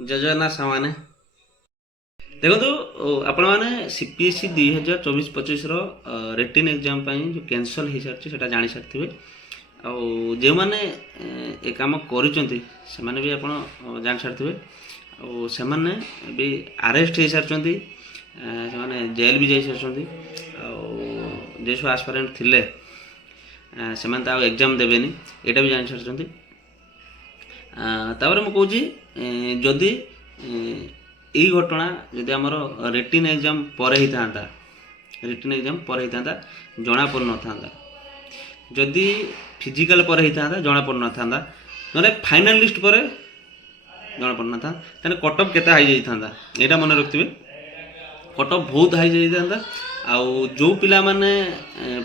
ଜୟ ଜଗନ୍ନାଥ ସାଙ୍ଗମାନେ। ଦେଖନ୍ତୁ ଆପଣ ମାନେ ସିପିଏସ୍ଇ 2024-25ର ରିଟିନ୍ ଏକ୍ଜାମ୍ ପାଇଁ ଯେଉଁ କ୍ୟାନସଲ୍ ହୋଇସାରିଛି ସେଇଟା ଜାଣିସାରିଥିବେ। ଆଉ ଯେଉଁମାନେ ଏ କାମ କରିଛନ୍ତି ସେମାନେ ବି ଆପଣ ଜାଣିସାରିଥିବେ। ଆଉ ସେମାନେ ବି ଆରେଷ୍ଟ ହୋଇସାରିଛନ୍ତି, ସେମାନେ ଜେଲ୍ ବି ଯାଇସାରିଛନ୍ତି। ଆଉ ଯେସବୁ ଆସ୍ପାରାଣ୍ଟ ଥିଲେ ସେମାନେ ତ ଆଉ ଏକ୍ଜାମ୍ ଦେବେନି, ଏଇଟା ବି ଜାଣିସାରିଛନ୍ତି। ତାପରେ ମୁଁ କହୁଛି, ଯଦି এই ঘটনা যদি আমার রিটিন এক্সাম পরে হইতান্তা, জনা পড়ি নথান্তা। যদি ফিজিক্যাল পরে হইতান্তা জনা পড়ি নথান্তা, নহলে ফাইনাল লিস্ট পরে জনা পড়ি নথান্তা। তাহলে কট অফ কেতে হাই যাইতান্তা এটা মনে রাখবে। কট অফ বহুত হাই যাইতান্তা। ଆଉ ଯେଉଁ ପିଲାମାନେ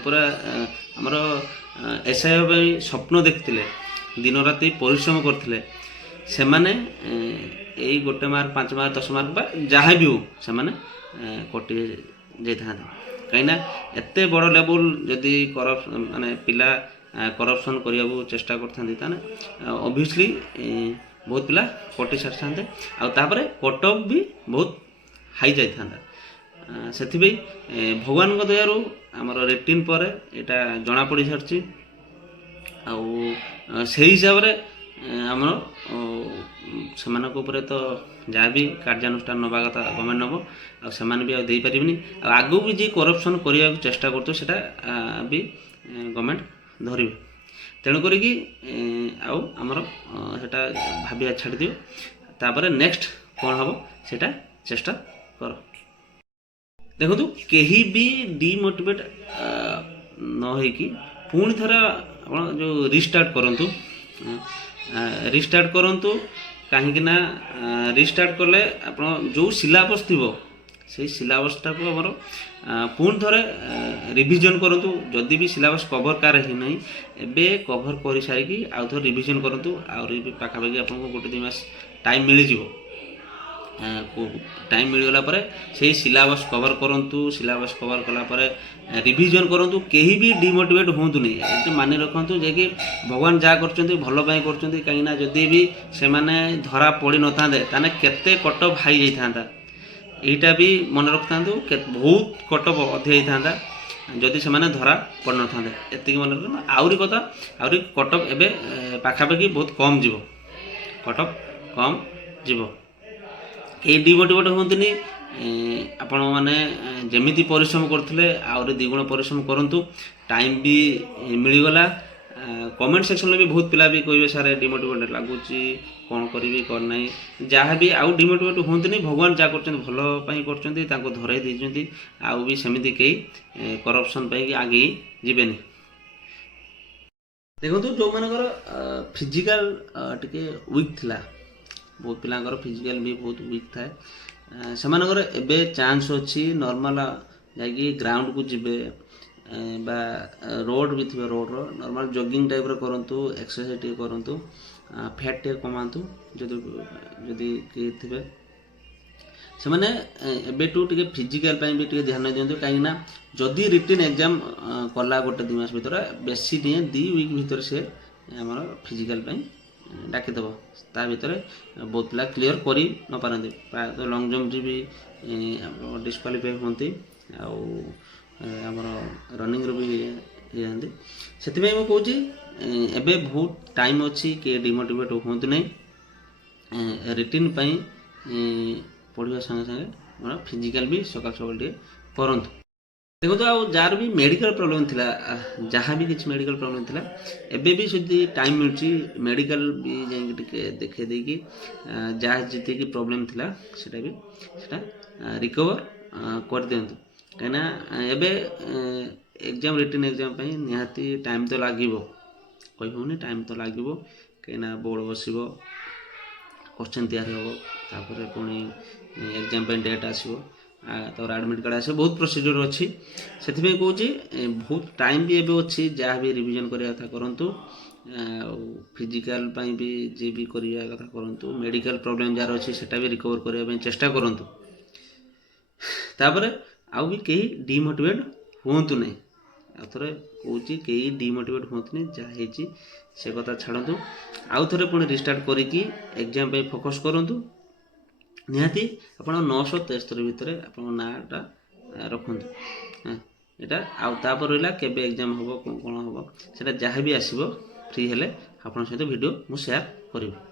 ପୁରା ଆମର ଏସ୍ଆଇ ପାଇଁ ସ୍ୱପ୍ନ ଦେଖିଥିଲେ, ଦିନ ରାତି ପରିଶ୍ରମ କରିଥିଲେ, ସେମାନେ ଏଇ 1 ମାର୍କ 5 ମାର୍କ 10 ମାର୍କ ବା ଯାହା ବି ହେଉ ସେମାନେ କଟି ଯାଇଥାନ୍ତେ। କାହିଁକିନା ଏତେ ବଡ଼ ଲେବୁଲ ଯଦି ମାନେ ପିଲା କରପସନ୍ କରିବାକୁ ଚେଷ୍ଟା କରିଥାନ୍ତି, ତାହେଲେ ଅବଭିୟସଲି ବହୁତ ପିଲା କଟି ସାରିଥାନ୍ତେ। ଆଉ ତାପରେ କଟ୍ ଅଫ୍ ବି ବହୁତ ହାଇ ଯାଇଥାନ୍ତା। ସେଥିପାଇଁ ଭଗବାନଙ୍କ ଦୟାରୁ ଆମର ରିଟିନ୍ ପରେ ଏଇଟା ଜଣାପଡ଼ି ସାରିଛି। ଆଉ ସେହି ହିସାବରେ ଆମର ସେମାନଙ୍କ ଉପରେ ତ ଯାହା ବି କାର୍ଯ୍ୟାନୁଷ୍ଠାନ ନେବା କଥା ଗଭର୍ଣ୍ଣମେଣ୍ଟ ନେବ। ଆଉ ସେମାନେ ବି ଆଉ ଦେଇପାରିବେନି। ଆଉ ଆଗକୁ ବି ଯିଏ କରପସନ୍ କରିବାକୁ ଚେଷ୍ଟା କରୁଥିବ ସେଇଟା ବି ଗଭର୍ଣ୍ଣମେଣ୍ଟ ଧରିବେ। ତେଣୁ କରିକି ଆଉ ଆମର ସେଇଟା ଭାବିବା ଛାଡ଼ିଦିଅ। ତାପରେ ନେକ୍ସଟ କ'ଣ ହେବ ସେଇଟା ଚେଷ୍ଟା କର। ଦେଖନ୍ତୁ, କେହି ବି ଡିମୋଟିଭେଟ୍ ନ ହେଇକି ପୁଣି ଥରେ ଆପଣ ଯେଉଁ ରିଷ୍ଟାର୍ଟ କରନ୍ତୁ। କାହିଁକି ନା ରିଷ୍ଟାର୍ଟ କଲେ ଆପଣ ଯେଉଁ ସିଲାବସ୍ ଥିବ ସେଇ ସିଲାବସ୍ଟାକୁ ଆମର ପୁଣି ଥରେ ରିଭିଜନ୍ କରନ୍ତୁ। ଯଦି ବି ସିଲାବସ୍ କଭର୍ କାହାର ହେଇନାହିଁ, ଏବେ କଭର୍ କରିସାରିକି ଆଉ ଥରେ ରିଭିଜନ୍ କରନ୍ତୁ। ଆହୁରି ପାଖାପାଖି ଆପଣଙ୍କୁ 1-2 ମାସ ଟାଇମ୍ ମିଳିଯିବ। ଟାଇମ୍ ମିଳିଗଲା ପରେ ସେଇ ସିଲାବସ୍ କଭର୍ କରନ୍ତୁ। ସିଲାବସ୍ କଭର୍ କଲା ପରେ ରିଭିଜନ୍ କରନ୍ତୁ। କେହି ବି ଡିମୋଟିଭେଟ୍ ହୁଅନ୍ତୁନି। ଏଠି ମାନି ରଖନ୍ତୁ ଯେ କି ଭଗବାନ ଯାହା କରୁଛନ୍ତି ଭଲ ପାଇଁ କରୁଛନ୍ତି। କାହିଁକିନା ଯଦି ବି ସେମାନେ ଧରା ପଡ଼ିନଥାନ୍ତେ ତାହେଲେ କେତେ କଟ୍ ଅଫ୍ ହାଇ ଯାଇଥାନ୍ତା, ଏଇଟା ବି ମନେ ରଖିଥାନ୍ତୁ। ବହୁତ କଟ୍ ଅଫ୍ ଅଧିକ ହେଇଥାନ୍ତା ଯଦି ସେମାନେ ଧରା ପଡ଼ିନଥାନ୍ତେ। ଏତିକି ମନେ ରଖନ୍ତୁ। ଆହୁରି କଟ୍ ଅଫ୍ ଏବେ ପାଖାପାଖି ବହୁତ କମ୍ ଯିବ। କେହି ଡିମୋଟିଭେଟ୍ ହୁଅନ୍ତୁନି। ଆପଣମାନେ ଯେମିତି ପରିଶ୍ରମ କରୁଥିଲେ ଆହୁରି 2 ଗୁଣ ପରିଶ୍ରମ କରନ୍ତୁ। ଟାଇମ୍ ବି ମିଳିଗଲା। କମେଣ୍ଟ ସେକ୍ସନରେ ବି ବହୁତ ପିଲା ବି କହିବେ ସାର୍ ଡିମୋଟିଭେଟ୍ ଲାଗୁଛି, କ'ଣ କରିବି କ'ଣ ନାହିଁ। ଯାହା ବି ଆଉ ଡିମୋଟିଭେଟ୍ ହୁଅନ୍ତୁନି। ଭଗବାନ ଯାହା କରୁଛନ୍ତି ଭଲ ପାଇଁ କରୁଛନ୍ତି, ତାଙ୍କୁ ଧରାଇ ଦେଇଛନ୍ତି। ଆଉ ବି ସେମିତି କେହି କରପସନ୍ ପାଇକି ଆଗେଇ ଯିବେନି। ଦେଖନ୍ତୁ, ଯେଉଁମାନଙ୍କର ଫିଜିକାଲ ଟିକେ ୱିକ୍ ଥିଲା, ବହୁତ ପିଲାଙ୍କର ଫିଜିକାଲ ବି ବହୁତ ୱିକ୍ ଥାଏ, ସେମାନଙ୍କର ଏବେ ଚାନ୍ସ ଅଛି ନର୍ମାଲ ଯାଇକି ଗ୍ରାଉଣ୍ଡକୁ ଯିବେ ବା ରୋଡ଼ ବି ଥିବ, ରୋଡ଼ର ନର୍ମାଲ ଜଗିଂ ଟାଇପ୍ର କରନ୍ତୁ, ଏକ୍ସରସାଇଜ୍ ଟିକେ କରନ୍ତୁ, ଫ୍ୟାଟ୍ ଟିକେ କମାନ୍ତୁ। ଯଦି କିଏ ଥିବେ ସେମାନେ ଏବେଠୁ ଟିକେ ଫିଜିକାଲ ପାଇଁ ବି ଟିକେ ଧ୍ୟାନ ଦିଅନ୍ତୁ। କାହିଁକିନା ଯଦି ରିଟିନ୍ ଏକ୍ଜାମ୍ କଲା 1-2 ମାସ ଭିତରେ, ବେଶୀ ନିଏ 2 ୱିକ୍ ଭିତରେ ସେ ଆମର ଫିଜିକାଲ ପାଇଁ ଡାକିଦେବ। ତା ଭିତରେ ବହୁତ ପିଲା କ୍ଲିଅର୍ କରି ନ ପାରନ୍ତି। ପ୍ରାୟତଃ ଲଙ୍ଗ୍ ଜମ୍ପରେ ବି ଡିସ୍କ୍ୱାଲିଫାଏ ହୁଅନ୍ତି, ଆଉ ଆମର ରନିଂରୁ ବି ହେଇଯାଆନ୍ତି। ସେଥିପାଇଁ ମୁଁ କହୁଛି ଏବେ ବହୁତ ଟାଇମ୍ ଅଛି, କିଏ ଡିମୋଟିଭେଟ୍ ହୁଅନ୍ତୁ ନାହିଁ। ରିଟିନ୍ ପାଇଁ ପଢ଼ିବା ସାଙ୍ଗେ ସାଙ୍ଗେ ଆମର ଫିଜିକାଲ ବି ସକାଳୁ ଟିକେ କରନ୍ତୁ। ଦେଖନ୍ତୁ, ଆଉ ଯାହାର ବି ମେଡ଼ିକାଲ ପ୍ରୋବ୍ଲେମ୍ ଥିଲା, ଯାହା ବି କିଛି ମେଡ଼ିକାଲ ପ୍ରୋବ୍ଲେମ୍ ଥିଲା, ଏବେ ବି ଯଦି ଟାଇମ୍ ମିଳୁଛି ମେଡ଼ିକାଲ ବି ଯାଇକି ଟିକେ ଦେଖାଇ ଦେଇକି ଯାହା ଯେତିକି ପ୍ରୋବ୍ଲେମ୍ ଥିଲା ସେଇଟା ରିକଭର୍ କରିଦିଅନ୍ତୁ। କାହିଁକିନା ଏବେ ରିଟିନ୍ ଏକ୍ଜାମ୍ ପାଇଁ ନିହାତି ଟାଇମ୍ ତ ଲାଗିବ, କହିହେଉନି, ଟାଇମ୍ ତ ଲାଗିବ। କାହିଁକିନା ବୋର୍ଡ଼ ବସିବ, କୋଶ୍ଚିନ୍ ତିଆରି ହେବ, ତାପରେ ପୁଣି ଏକ୍ଜାମ୍ ପାଇଁ ଡେଟ୍ ଆସିବ, ତାପରେ ଆଡ଼ମିଟ୍ କାର୍ଡ଼ ଆସିବ, ବହୁତ ପ୍ରୋସିଡ଼ିଓର ଅଛି। ସେଥିପାଇଁ କହୁଛି ବହୁତ ଟାଇମ୍ ବି ଏବେ ଅଛି। ଯାହା ବି ରିଭିଜନ୍ କରିବା କଥା କରନ୍ତୁ। ଆଉ ଫିଜିକାଲ ପାଇଁ ବି ଯିଏ ବି କରିବା କଥା କରନ୍ତୁ। ମେଡ଼ିକାଲ ପ୍ରୋବ୍ଲେମ୍ ଯାହାର ଅଛି ସେଇଟା ବି ରିକଭର୍ କରିବା ପାଇଁ ଚେଷ୍ଟା କରନ୍ତୁ। ତାପରେ ଆଉ ବି କେହି ଡିମୋଟିଭେଟ୍ ହୁଅନ୍ତୁ ନାହିଁ। ଆଉ ଥରେ କହୁଛି, କେହି ଡିମୋଟିଭେଟ୍ ହୁଅନ୍ତୁନି। ଯାହା ହେଇଛି ସେ କଥା ଛାଡ଼ନ୍ତୁ। ଆଉ ଥରେ ପୁଣି ରିଷ୍ଟାର୍ଟ କରିକି ଏକ୍ଜାମ୍ ପାଇଁ ଫୋକସ୍ କରନ୍ତୁ। ନିହାତି ଆପଣ 973 ଭିତରେ ଆପଣଙ୍କ ନାଁଟା ରଖନ୍ତୁ। ଏଇଟା ଆଉ ତାପରେ ରହିଲା କେବେ ଏକ୍ଜାମ୍ ହେବ କ'ଣ ହେବ, ସେଇଟା ଯାହା ବି ଆସିବ ଫ୍ରି ହେଲେ ଆପଣଙ୍କ ସହିତ ଭିଡ଼ିଓ ମୁଁ ସେୟାର କରିବି।